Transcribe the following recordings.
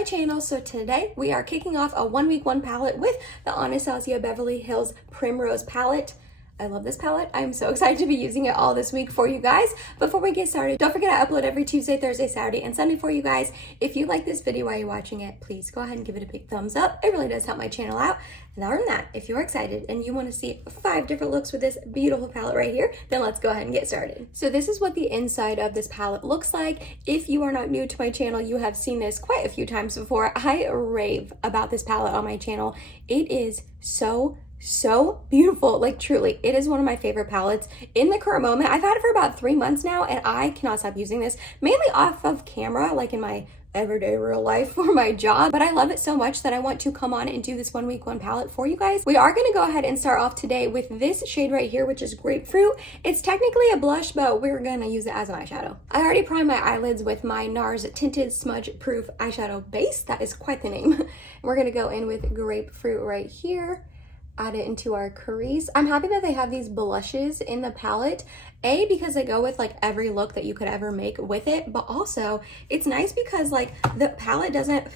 my channel. So today we are kicking off a 1 week 1 palette with the Anastasia Beverly Hills Primrose palette. I love this palette. I'm so excited to be using it all this week for you guys. Before we get started, don't forget I upload every Tuesday, Thursday, Saturday, and Sunday for you guys. If you like this video while you're watching it, please go ahead and give it a big thumbs up. It really does help my channel out. And other than that, if you're excited and you want to see 5 different looks with this beautiful palette right here, then let's go ahead and get started. So this is what the inside of this palette looks like. If you are not new to my channel, you have seen this quite a few times before. I rave about this palette on my channel. It is so beautiful. Like, truly, it is one of my favorite palettes in the current moment. I've had it for about 3 months now, and I cannot stop using this, mainly off of camera, like in my everyday real life for my job. But I love it so much that I want to come on and do this 1 week 1 palette for you guys. We are going to go ahead and start off today with this shade right here, which is Grapefruit. It's technically a blush, but we're going to use it as an eyeshadow. I already primed my eyelids with my NARS Tinted Smudge Proof Eyeshadow Base. That is quite the name. We're going to go in with Grapefruit right here. Add it into our crease. I'm happy that they have these blushes in the palette. A, because they go with like every look that you could ever make with it, but also it's nice because like the palette doesn't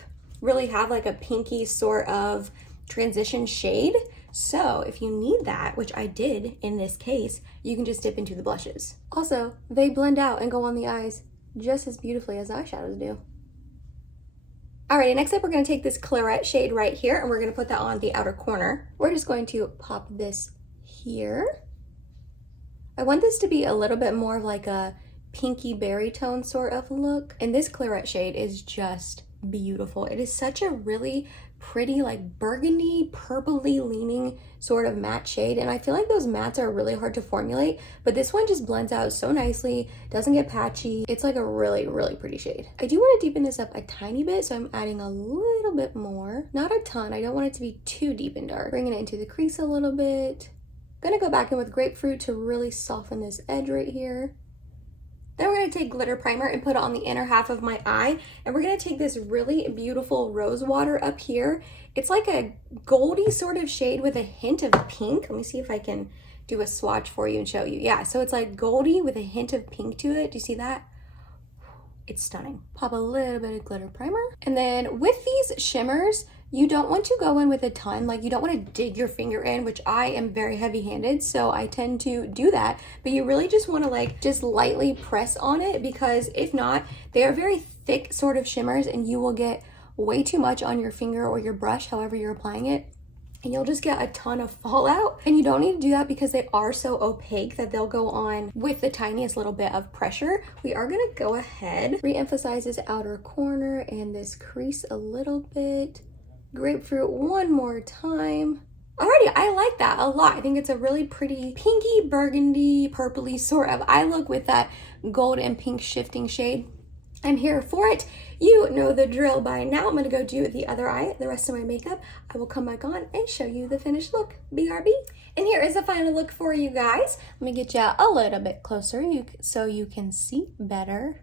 really have like a pinky sort of transition shade. So if you need that, which I did in this case, you can just dip into the blushes. Also, they blend out and go on the eyes just as beautifully as eyeshadows do. Alrighty, next up we're going to take this claret shade right here and we're going to put that on the outer corner. We're just going to pop this here. I want this to be a little bit more of like a pinky berry tone sort of look. And this claret shade is just beautiful. It is such a really pretty, like burgundy, purpley leaning sort of matte shade. And I feel like those mattes are really hard to formulate, but this one just blends out so nicely, doesn't get patchy. It's like a really pretty shade. I do want to deepen this up a tiny bit, so I'm adding a little bit more. Not a ton. I don't want it to be too deep and dark. Bringing it into the crease a little bit. Gonna go back in with Grapefruit to really soften this edge right here. Then we're going to take glitter primer and put it on the inner half of my eye. And we're going to take this really beautiful rose water up here. It's like a goldy sort of shade with a hint of pink. Let me see if I can do a swatch for you and show you. Yeah, so it's like goldy with a hint of pink to it. Do you see that? It's stunning. Pop a little bit of glitter primer. And then with these shimmers, you don't want to go in with a ton. Like, you don't want to dig your finger in, which I am very heavy-handed, so I tend to do that. But you really just want to like just lightly press on it, because if not, they are very thick sort of shimmers and you will get way too much on your finger or your brush, however you're applying it. And you'll just get a ton of fallout. And you don't need to do that because they are so opaque that they'll go on with the tiniest little bit of pressure. We are gonna go ahead, re-emphasize this outer corner and this crease a little bit. Grapefruit one more time. Alrighty, I like that a lot. I think it's a really pretty pinky, burgundy, purpley sort of eye look with that gold and pink shifting shade. I'm here for it. You know the drill by now. I'm gonna go do the other eye, the rest of my makeup. I will come back on and show you the finished look. BRB. And here is the final look for you guys. Let me get you a little bit closer so you can see better.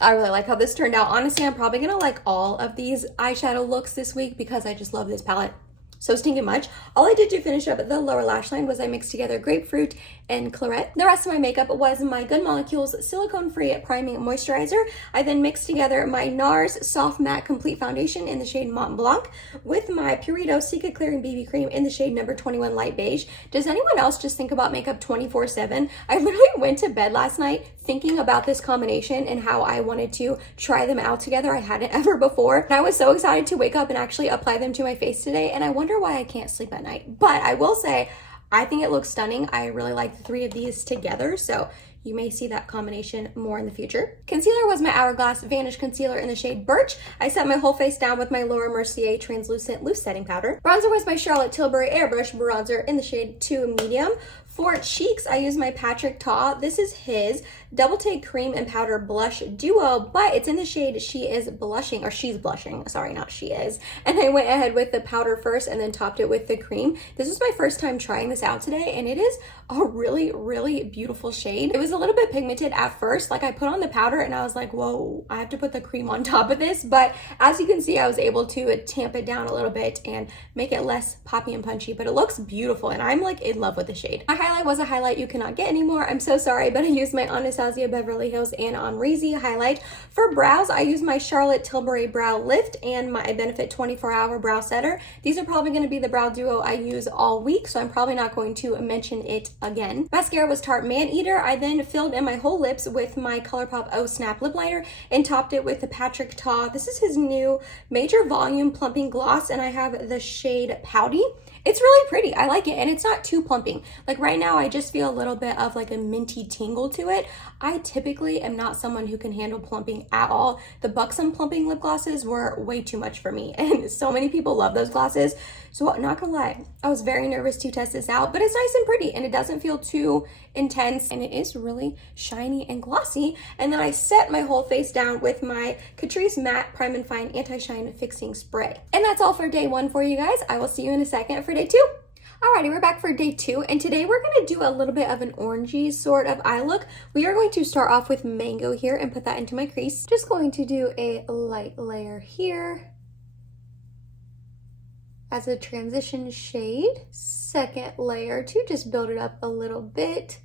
I really like how this turned out. Honestly, I'm probably gonna like all of these eyeshadow looks this week because I just love this palette so stinking much. All I did to finish up the lower lash line was I mixed together Grapefruit and Claret. The rest of my makeup was my Good Molecules Silicone Free Priming Moisturizer. I then mixed together my NARS Soft Matte Complete Foundation in the shade Mont Blanc with my Purito Cica Clearing BB Cream in the shade number 21 Light Beige. Does anyone else just think about makeup 24/7? I literally went to bed last night thinking about this combination and how I wanted to try them out together. I hadn't ever before. And I was so excited to wake up and actually apply them to my face today. And I wonder why I can't sleep at night. But I will say, I think it looks stunning. I really like the 3 of these together, so you may see that combination more in the future. Concealer was my Hourglass Vanish Concealer in the shade Birch. I set my whole face down with my Laura Mercier Translucent Loose Setting Powder. Bronzer was my Charlotte Tilbury Airbrush Bronzer in the shade 2 Medium. For cheeks, I use my Patrick Ta. This is his Double Take Cream and Powder Blush Duo, but it's in the shade She Is Blushing, or She's Blushing. Sorry, not She Is. And I went ahead with the powder first and then topped it with the cream. This is my first time trying this out today, and it is a really beautiful shade. It was a little bit pigmented at first. Like, I put on the powder and I was like, whoa, I have to put the cream on top of this. But as you can see, I was able to tamp it down a little bit and make it less poppy and punchy, but it looks beautiful and I'm like in love with the shade. My highlight was a highlight you cannot get anymore. I'm so sorry, but I used my Anastasia Anastasia Beverly Hills and Amrezy highlight. For brows, I use my Charlotte Tilbury Brow Lift and my Benefit 24-Hour Brow Setter. These are probably going to be the brow duo I use all week, so I'm probably not going to mention it again. Mascara was Tarte Maneater. I then filled in my whole lips with my Colourpop Oh Snap lip liner and topped it with the Patrick Ta. This is his new Major Volume Plumping Gloss, and I have the shade Pouty. It's really pretty. I like it, and it's not too plumping. Like right now, I just feel a little bit of like a minty tingle to it. I typically am not someone who can handle plumping at all. The Buxom plumping lip glosses were way too much for me, and so many people love those glosses. So not gonna lie, I was very nervous to test this out, but it's nice and pretty, and it doesn't feel too intense, and it is really shiny and glossy. And then I set my whole face down with my Catrice Matte Prime and Fine Anti-Shine Fixing Spray. And that's all for day one for you guys. I will see you in a second for day two. Alrighty, we're back for day two, and today we're going to do a little bit of an orangey sort of eye look. We are going to start off with Mango here and put that into my crease. Just going to do a light layer here as a transition shade. Second layer to just build it up a little bit.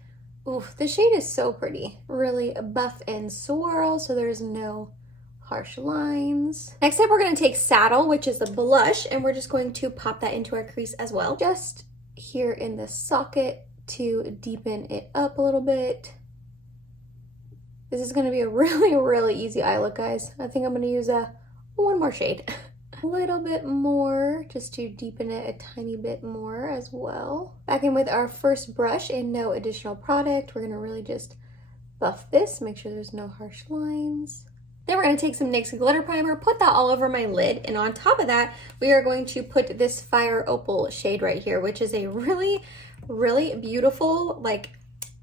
Oof, the shade is so pretty. Really buff and swirl, so there's no harsh lines. Next up, we're going to take Saddle, which is a blush, and we're just going to pop that into our crease as well. Just here in the socket to deepen it up a little bit. This is going to be a really easy eye look, guys. I think I'm going to use one more shade. A little bit more just to deepen it a tiny bit more as well. Back in with our first brush and no additional product. We're going to really just buff this, make sure there's no harsh lines. Then we're going to take some NYX glitter primer, put that all over my lid, and on top of that, we are going to put this Fire Opal shade right here, which is a really beautiful, like,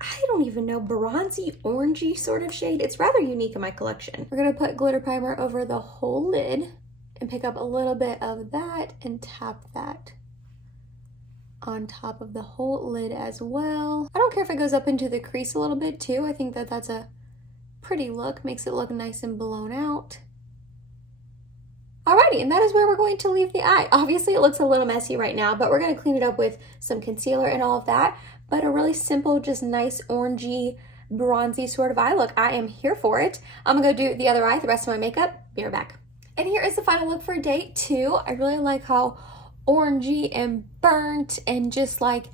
I don't even know, bronzy, orangey sort of shade. It's rather unique in my collection. We're going to put glitter primer over the whole lid and pick up a little bit of that and tap that on top of the whole lid as well. I don't care if it goes up into the crease a little bit too. I think that that's a pretty look, makes it look nice and blown out. Alrighty, and that is where we're going to leave the eye. Obviously it looks a little messy right now, but we're going to clean it up with some concealer and all of that. But a really simple, just nice orangey, bronzy sort of eye look. I am here for it. I'm gonna go do the other eye, the rest of my makeup. Be right back. And here is the final look for day two. I really like how orangey and burnt and just like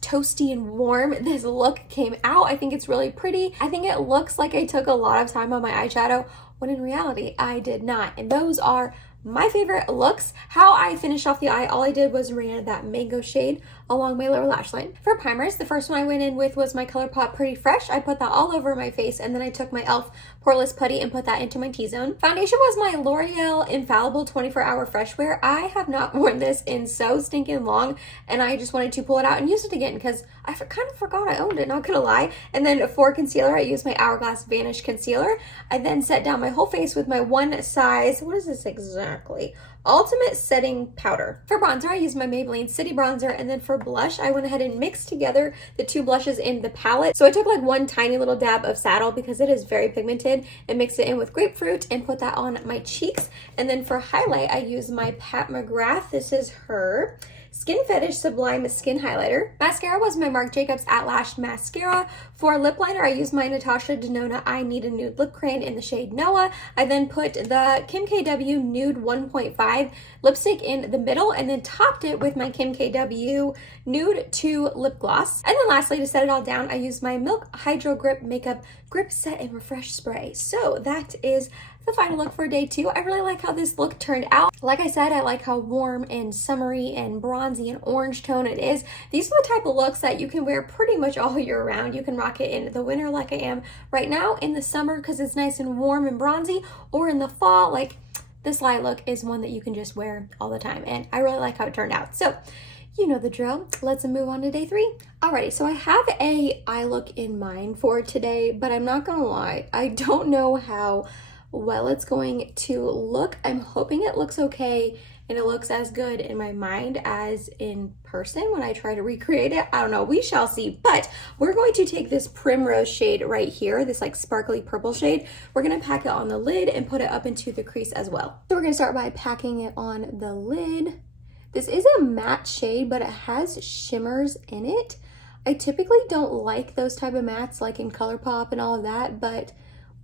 toasty and warm this look came out. I think it's really pretty. I think it looks like I took a lot of time on my eyeshadow, when in reality I did not. And those are my favorite looks. How I finished off the eye, all I did was ran that mango shade along my lower lash line. For primers, the first one I went in with was my Colourpop Pretty Fresh. I put that all over my face, and then I took my e.l.f. Poreless Putty and put that into my T-zone. Foundation was my L'Oreal Infallible 24-Hour Fresh Wear. I have not worn this in so stinking long, and I just wanted to pull it out and use it again because I kind of forgot I owned it, not gonna lie. And then for concealer, I used my Hourglass Vanish concealer. I then set down my whole face with my one size, what is this exactly? Ultimate Setting Powder. For bronzer, I used my Maybelline City Bronzer, and then for blush, I went ahead and mixed together the two blushes in the palette. So I took like one tiny little dab of Saddle because it is very pigmented and mixed it in with Grapefruit and put that on my cheeks. And then for highlight, I used my Pat McGrath. This is her Skin Fetish Sublime Skin Highlighter. Mascara was my Marc Jacobs At Lash Mascara. For lip liner, I used my Natasha Denona I Need a Nude Lip Crayon in the shade Noah. I then put the Kim KW Nude 1.5 lipstick in the middle and then topped it with my Kim KW Nude 2 lip gloss. And then lastly, to set it all down, I used my Milk Hydro Grip Makeup Grip Set and Refresh Spray. So that is the final look for day two. I really like how this look turned out. Like I said, I like how warm and summery and bronzy and orange tone it is. These are the type of looks that you can wear pretty much all year round. You can rock it in the winter like I am right now, in the summer because it's nice and warm and bronzy, or in the fall, like this light look is one that you can just wear all the time, and I really like how it turned out. So you know the drill. Let's move on to day three. Alrighty, so I have a eye look in mind for today, but I'm not gonna lie, I don't know how well it's going to look. I'm hoping it looks okay and it looks as good in my mind as in person when I try to recreate it. I don't know, we shall see. But we're going to take this Primrose shade right here, this like sparkly purple shade. We're gonna pack it on the lid and put it up into the crease as well. So we're gonna start by packing it on the lid. This is a matte shade, but it has shimmers in it. I typically don't like those type of mattes like in Colourpop and all of that, but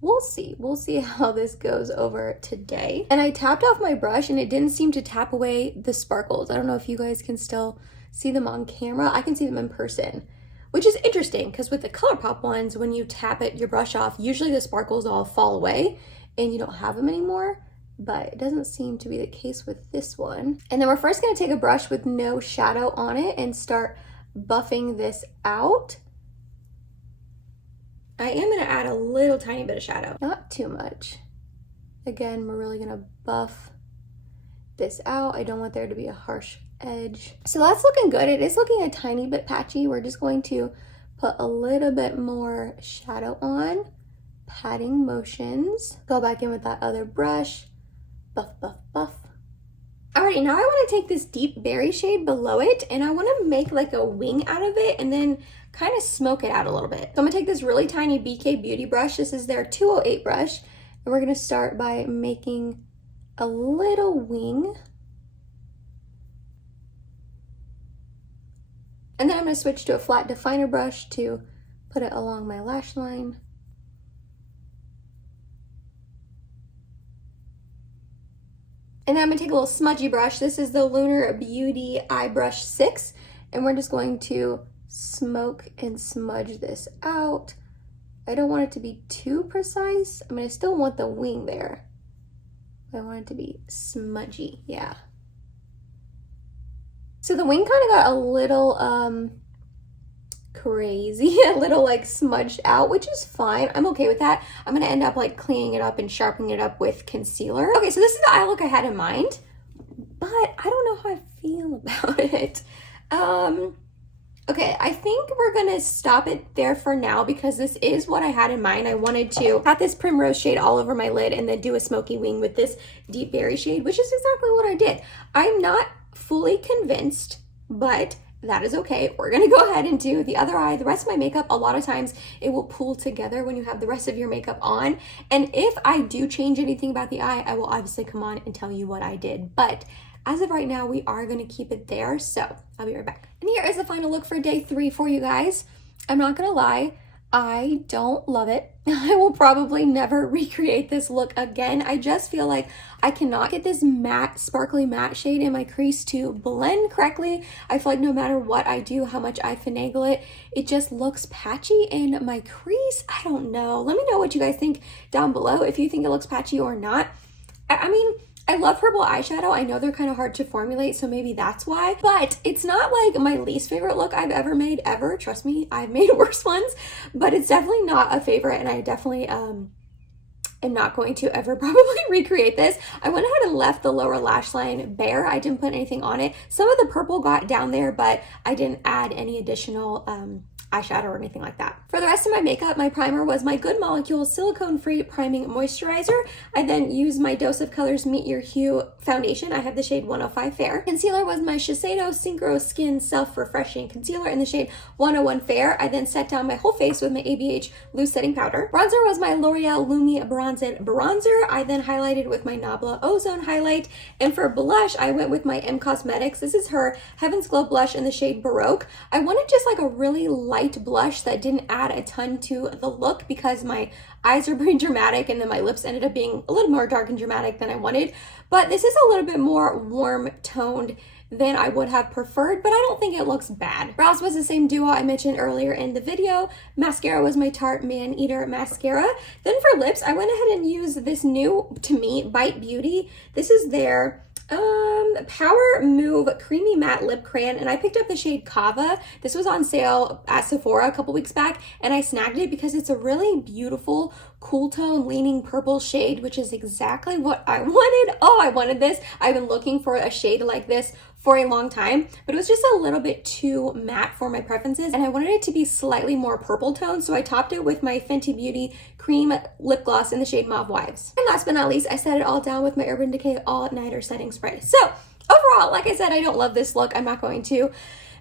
we'll see. We'll see how this goes over today. And I tapped off my brush and it didn't seem to tap away the sparkles. I don't know if you guys can still see them on camera. I can see them in person, which is interesting because with the Colourpop ones, when you tap your brush off, usually the sparkles all fall away and you don't have them anymore. But it doesn't seem to be the case with this one. And then we're first gonna take a brush with no shadow on it and start buffing this out. I am gonna add a little tiny bit of shadow, not too much. Again, we're really gonna buff this out. I don't want there to be a harsh edge. So that's looking good. It is looking a tiny bit patchy. We're just going to put a little bit more shadow on, patting motions. Go back in with that other brush, buff, buff, buff. Alrighty, now I want to take this deep berry shade below it and I want to make like a wing out of it and then kind of smoke it out a little bit. So I'm going to take this really tiny BK Beauty brush. This is their 208 brush. And we're going to start by making a little wing. And then I'm going to switch to a flat definer brush to put it along my lash line. And then I'm gonna take a little smudgy brush. This is the Lunar Beauty Eye Brush 6. And we're just going to smoke and smudge this out. I don't want it to be too precise. I mean, I still want the wing there. I want it to be smudgy, yeah. So the wing kind of got a little crazy, a little like smudged out, which is fine. I'm okay with that. I'm gonna end up like cleaning it up and sharpening it up with concealer. Okay, so this is the eye look I had in mind, but I don't know how I feel about it. Okay, I think we're gonna stop it there for now because this is what I had in mind. I wanted to have this primrose shade all over my lid and then do a smoky wing with this deep berry shade, which is exactly what I did. I'm not fully convinced, but that is okay. We're gonna go ahead and do the other eye. The rest of my makeup, a lot of times it will pull together when you have the rest of your makeup on. And if I do change anything about the eye, I will obviously come on and tell you what I did. But as of right now, we are gonna keep it there. So I'll be right back. And here is the final look for day 3 for you guys. I'm not gonna lie, I don't love it. I will probably never recreate this look again. I just feel like I cannot get this matte, sparkly matte shade in my crease to blend correctly. I feel like no matter what I do, how much I finagle it, it just looks patchy in my crease. I don't know. Let me know what you guys think down below, if you think it looks patchy or not. I mean, I love purple eyeshadow. I know they're kind of hard to formulate, so maybe that's why. But it's not like my least favorite look I've ever made, ever. Trust me, I've made worse ones. But it's definitely not a favorite, and I definitely am not going to ever probably recreate this. I went ahead and left the lower lash line bare. I didn't put anything on it. Some of the purple got down there, but I didn't add any additional eyeshadow or anything like that. For the rest of my makeup, my primer was my Good Molecule Silicone-Free Priming Moisturizer. I then used my Dose of Colors Meet Your Hue foundation. I have the shade 105 Fair. Concealer was my Shiseido Synchro Skin Self-Refreshing Concealer in the shade 101 Fair. I then set down my whole face with my ABH Loose Setting Powder. Bronzer was my L'Oreal Lumi Bronzing Bronzer. I then highlighted with my Nabla Ozone Highlight. And for blush, I went with my M Cosmetics. This is her Heaven's Glow blush in the shade Baroque. I wanted just like a really light blush that didn't add a ton to the look because my eyes are pretty dramatic and then my lips ended up being a little more dark and dramatic than I wanted. But this is a little bit more warm toned than I would have preferred, but I don't think it looks bad. Brows was the same duo I mentioned earlier in the video. Mascara was my Tarte Maneater mascara. Then for lips, I went ahead and used this new, to me, Bite Beauty. This is their Power Move Creamy Matte Lip Crayon, and I picked up the shade Kava. This was on sale at Sephora a couple weeks back, and I snagged it because it's a really beautiful, cool tone, leaning purple shade, which is exactly what I wanted. Oh, I wanted this. I've been looking for a shade like this for a long time, but it was just a little bit too matte for my preferences, and I wanted it to be slightly more purple tone, so I topped it with my Fenty Beauty Cream Lip Gloss in the shade Mauve Wives. And last but not least, I set it all down with my Urban Decay All Nighter Setting Spray. So overall, like I said, I don't love this look. I'm not going to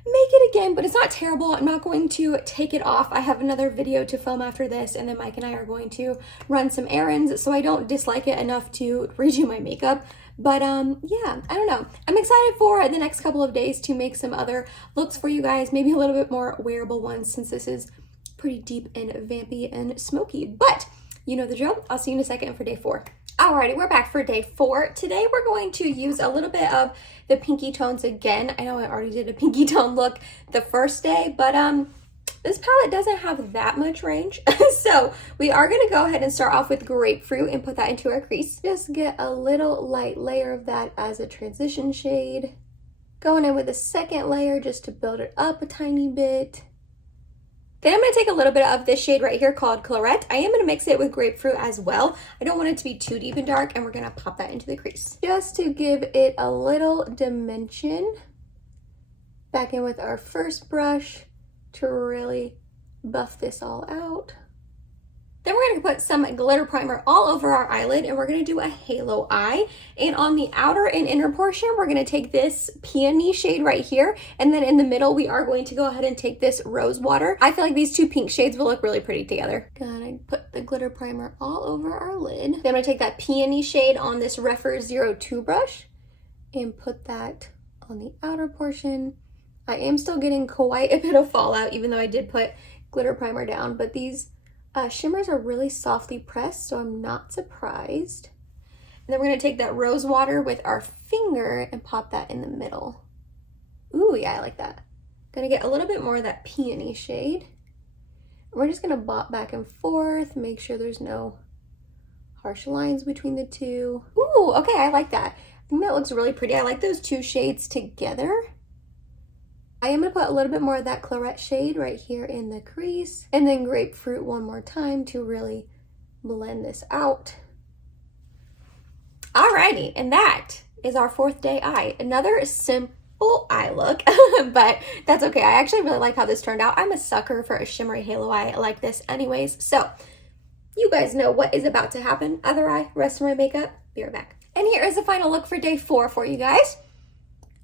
it again, but it's not terrible. I'm not going to take it off. I have another video to film after this, and then Mike and I are going to run some errands, so I don't dislike it enough to redo my makeup. But yeah, I don't know. I'm excited for the next couple of days to make some other looks for you guys, maybe a little bit more wearable ones since this is pretty deep and vampy and smoky. But you know the drill. I'll see you in a second for day 4. Alrighty, we're back for day 4. Today we're going to use a little bit of the pinky tones again. I know I already did a pinky tone look the first day, but this palette doesn't have that much range. So we are going to go ahead and start off with Grapefruit and put that into our crease. Just get a little light layer of that as a transition shade. Going in with a second layer just to build it up a tiny bit. Then I'm going to take a little bit of this shade right here called Claret. I am going to mix it with Grapefruit as well. I don't want it to be too deep and dark, and we're going to pop that into the crease. Just to give it a little dimension. Back in with our first brush to really buff this all out. Then we're going to put some glitter primer all over our eyelid, and we're going to do a halo eye. And on the outer and inner portion, we're going to take this peony shade right here. And then in the middle, we are going to go ahead and take this rose water. I feel like these two pink shades will look really pretty together. Gonna put the glitter primer all over our lid. Then I'm going to take that peony shade on this Rephr 02 brush and put that on the outer portion. I am still getting quite a bit of fallout, even though I did put glitter primer down, but these shimmers are really softly pressed, so I'm not surprised. And then we're going to take that rose water with our finger and pop that in the middle. Ooh, yeah, I like that. Gonna get a little bit more of that peony shade. We're just going to bop back and forth, make sure there's no harsh lines between the two. Ooh, okay, I like that. I think that looks really pretty. I like those two shades together. I am going to put a little bit more of that Claret shade right here in the crease, and then Grapefruit one more time to really blend this out. Alrighty, and that is our 4th day eye. Another simple eye look, but that's okay. I actually really like how this turned out. I'm a sucker for a shimmery halo eye like this anyways, so you guys know what is about to happen. Other eye, rest of my makeup, be right back. And here is the final look for day 4 for you guys.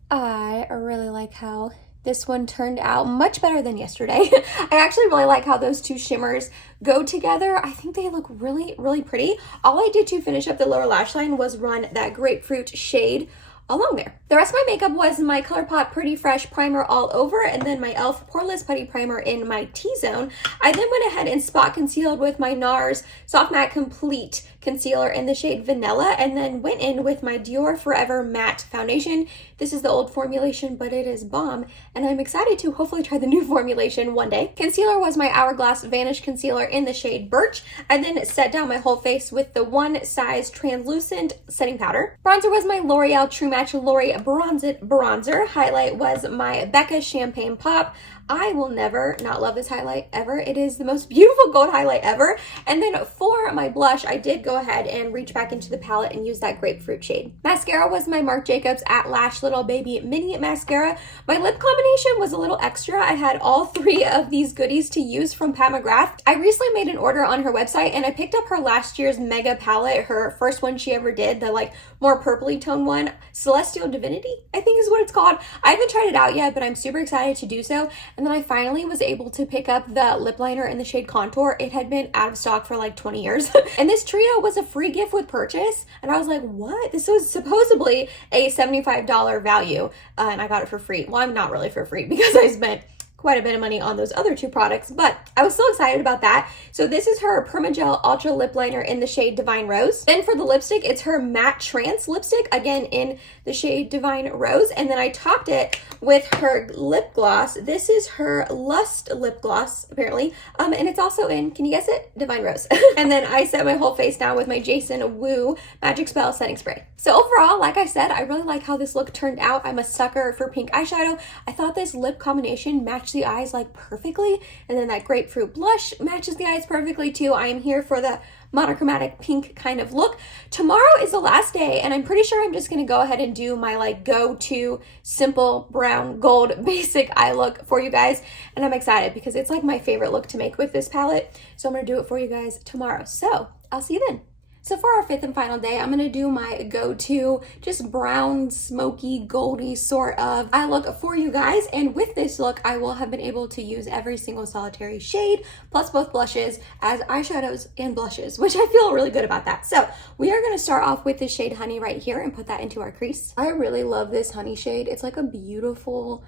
I really like how this one turned out much better than yesterday. I actually really like how those two shimmers go together. I think they look really, really pretty. All I did to finish up the lower lash line was run that Grapefruit shade along there. The rest of my makeup was my Colourpop Pretty Fresh primer all over, and then my e.l.f. Poreless Putty Primer in my T-zone. I then went ahead and spot concealed with my NARS Soft Matte Complete concealer in the shade Vanilla, and then went in with my Dior Forever Matte Foundation. This is the old formulation, but it is bomb, and I'm excited to hopefully try the new formulation one day. Concealer was my Hourglass Vanish concealer in the shade Birch. I then set down my whole face with the one size translucent setting powder. Bronzer was my L'Oreal True Match Lori Bronzer. Highlight was my Becca Champagne Pop. I will never not love this highlight ever. It is the most beautiful gold highlight ever. And then for my blush, I did go ahead and reach back into the palette and use that Grapefruit shade. Mascara was my Marc Jacobs At Lash Little Baby Mini Mascara. My lip combination was a little extra. I had all 3 of these goodies to use from Pat McGrath. I recently made an order on her website, and I picked up her last year's mega palette, her first one she ever did, the like more purpley tone one, Celestial Divinity, I think is what it's called. I haven't tried it out yet, but I'm super excited to do so. And then I finally was able to pick up the lip liner in the shade Contour. It had been out of stock for like 20 years. And this trio was a free gift with purchase. And I was like, what? This was supposedly a $75 value. And I got it for free. Well, I'm not really for free because I spent quite a bit of money on those other 2 products, but I was so excited about that. So this is her Permagel Ultra Lip Liner in the shade Divine Rose. Then for the lipstick, it's her Matte Trance lipstick, again in the shade Divine Rose. And then I topped it with her lip gloss. This is her Lust lip gloss, apparently. And it's also in, can you guess it? Divine Rose. And then I set my whole face down with my Jason Wu Magic Spell Setting Spray. So overall, like I said, I really like how this look turned out. I'm a sucker for pink eyeshadow. I thought this lip combination matched the eyes like perfectly, and then that Grapefruit blush matches the eyes perfectly too. I am here for the monochromatic pink kind of look. Tomorrow is the last day, and I'm pretty sure I'm just gonna go ahead and do my like go-to simple brown gold basic eye look for you guys, and I'm excited because it's like my favorite look to make with this palette. So I'm gonna do it for you guys tomorrow. So I'll see you then. So for our fifth and final day, I'm gonna do my go-to, just brown, smoky, goldy sort of eye look for you guys. And with this look, I will have been able to use every single solitary shade, plus both blushes as eyeshadows and blushes, which I feel really good about that. So we are gonna start off with the shade Honey right here and put that into our crease. I really love this Honey shade. It's like a beautiful,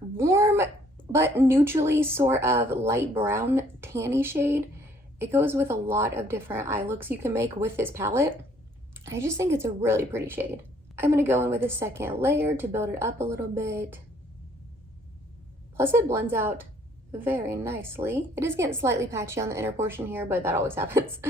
warm, but neutrally sort of light brown, tanny shade. It goes with a lot of different eye looks you can make with this palette. I just think it's a really pretty shade. I'm gonna go in with a second layer to build it up a little bit. Plus it blends out very nicely. It is getting slightly patchy on the inner portion here, but that always happens.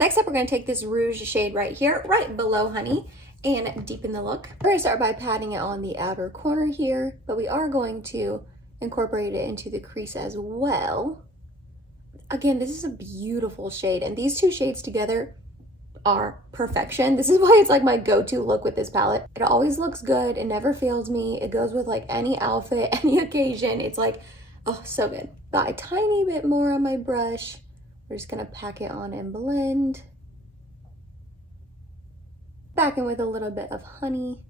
Next up, we're gonna take this rouge shade right here, right below Honey, and deepen the look. We're gonna start by patting it on the outer corner here, but we are going to incorporate it into the crease as well. Again, this is a beautiful shade, and these two shades together are perfection. This is why it's like my go-to look with this palette. It always looks good. It never fails me. It goes with like any outfit, any occasion. It's like, oh, so good. Got a tiny bit more on my brush. We're just gonna pack it on and blend. Back in with a little bit of Honey.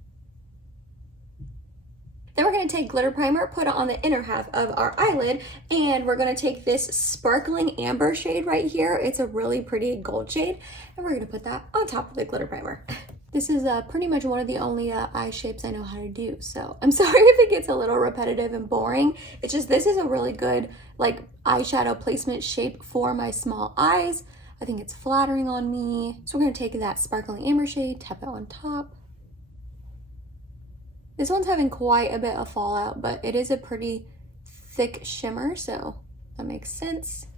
Then we're going to take glitter primer, put it on the inner half of our eyelid, and we're going to take this sparkling amber shade right here. It's a really pretty gold shade, and we're going to put that on top of the glitter primer. This is pretty much one of the only eye shapes I know how to do, so I'm sorry if it gets a little repetitive and boring. It's just this is a really good like eyeshadow placement shape for my small eyes. I think it's flattering on me. So we're going to take that sparkling amber shade, tap it on top. This one's having quite a bit of fallout, but it is a pretty thick shimmer, so that makes sense.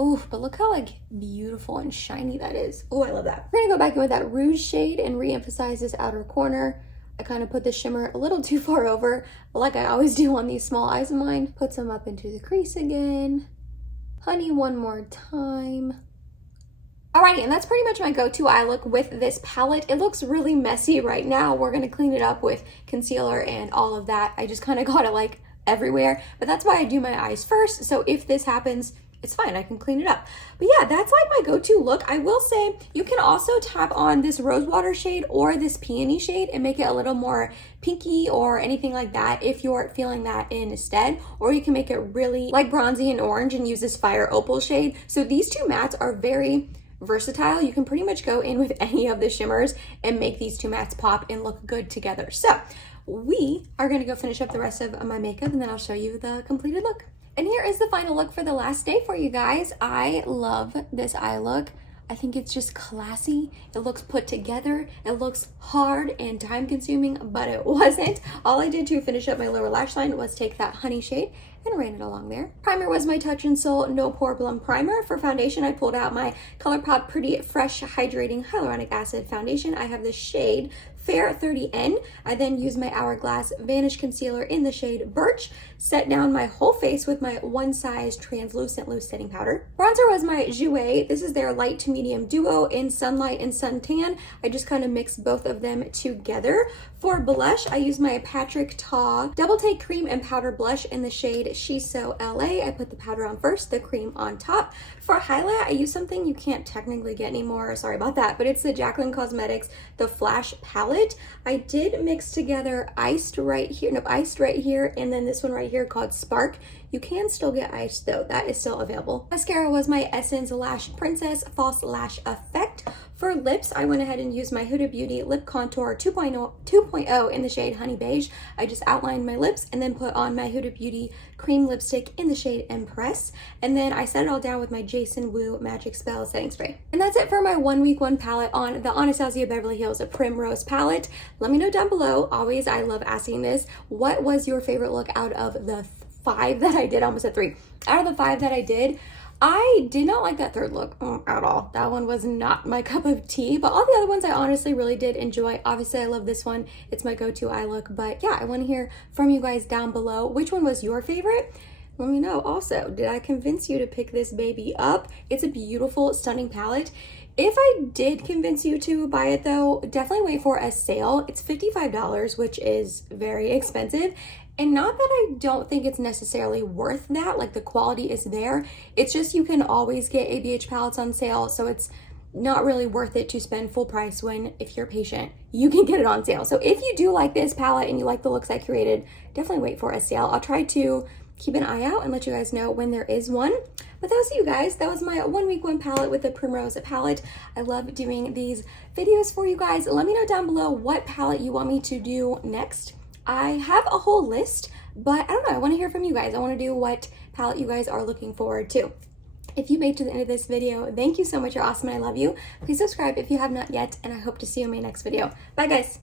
Ooh, but look how like beautiful and shiny that is. Oh, I love that. We're gonna go back in with that rouge shade and re-emphasize this outer corner. I kind of put the shimmer a little too far over, like I always do on these small eyes of mine. Put some up into the crease again. Honey one more time. Alrighty, and that's pretty much my go-to eye look with this palette. It looks really messy right now. We're gonna clean it up with concealer and all of that. I just kind of got it like everywhere, but that's why I do my eyes first. So if this happens, it's fine, I can clean it up. But yeah, that's like my go-to look. I will say you can also tap on this Rosewater shade or this Peony shade and make it a little more pinky or anything like that if you're feeling that instead. Or you can make it really like bronzy and orange and use this Fire Opal shade. So these two mattes are very versatile. You can pretty much go in with any of the shimmers and make these two mattes pop and look good together. So we are going to go finish up the rest of my makeup and then I'll show you the completed look. And here is the final look for the last day for you guys. I love this eye look. I think it's just classy. It looks put together. It looks hard and time consuming, but it wasn't. All I did to finish up my lower lash line was take that Honey shade and ran it along there. Primer was my Touch in Sol No Problem Primer. For foundation, I pulled out my Colourpop Pretty Fresh Hydrating Hyaluronic Acid Foundation. I have the shade Fair 30N. I then used my Hourglass Vanish Concealer in the shade Birch. Set down my whole face with my One Size Translucent Loose Setting Powder. Bronzer was my Jouer. This is their light to medium duo in Sunlight and Suntan. I just kind of mixed both of them together. For blush, I used my Patrick Ta Double Take Cream and Powder Blush in the shade She's So LA. I put the powder on first, the cream on top. For highlight, I used something you can't technically get anymore, sorry about that, but it's the Jaclyn Cosmetics The Flash Palette. I did mix together iced right here, and then this one right here called Spark. You can still get iced though, that is still available. Mascara was my Essence Lash Princess False Lash Effect. For lips, I went ahead and used my Huda Beauty Lip Contour 2.0 in the shade Honey Beige. I just outlined my lips and then put on my Huda Beauty cream lipstick in the shade Impress. And then I set it all down with my Jason Wu Magic Spell setting spray. And that's it for my 1 week 1 palette on the Anastasia Beverly Hills Primrose palette. Let me know down below, always I love asking this, what was your favorite look out of the 5 that I did? I almost said 3. Out of the 5 that I did, I did not like that third look at all. That one was not my cup of tea, but all the other ones I honestly really did enjoy. Obviously, I love this one. It's my go-to eye look, but yeah, I want to hear from you guys down below. Which one was your favorite? Let me know. Also, did I convince you to pick this baby up? It's a beautiful, stunning palette. If I did convince you to buy it though, definitely wait for a sale. It's $55, which is very expensive. And not that I don't think it's necessarily worth that, like the quality is there. It's just you can always get ABH palettes on sale, so it's not really worth it to spend full price when, if you're patient, you can get it on sale. So if you do like this palette and you like the looks I created, definitely wait for a sale. I'll try to keep an eye out and let you guys know when there is one. But that was it, you guys. That was my 1 week 1 palette with the Primrose palette. I love doing these videos for you guys. Let me know down below what palette you want me to do next. I have a whole list, but I don't know. I want to hear from you guys. I want to do what palette you guys are looking forward to. If you made it to the end of this video, thank you so much. You're awesome and I love you. Please subscribe if you have not yet, and I hope to see you in my next video. Bye, guys.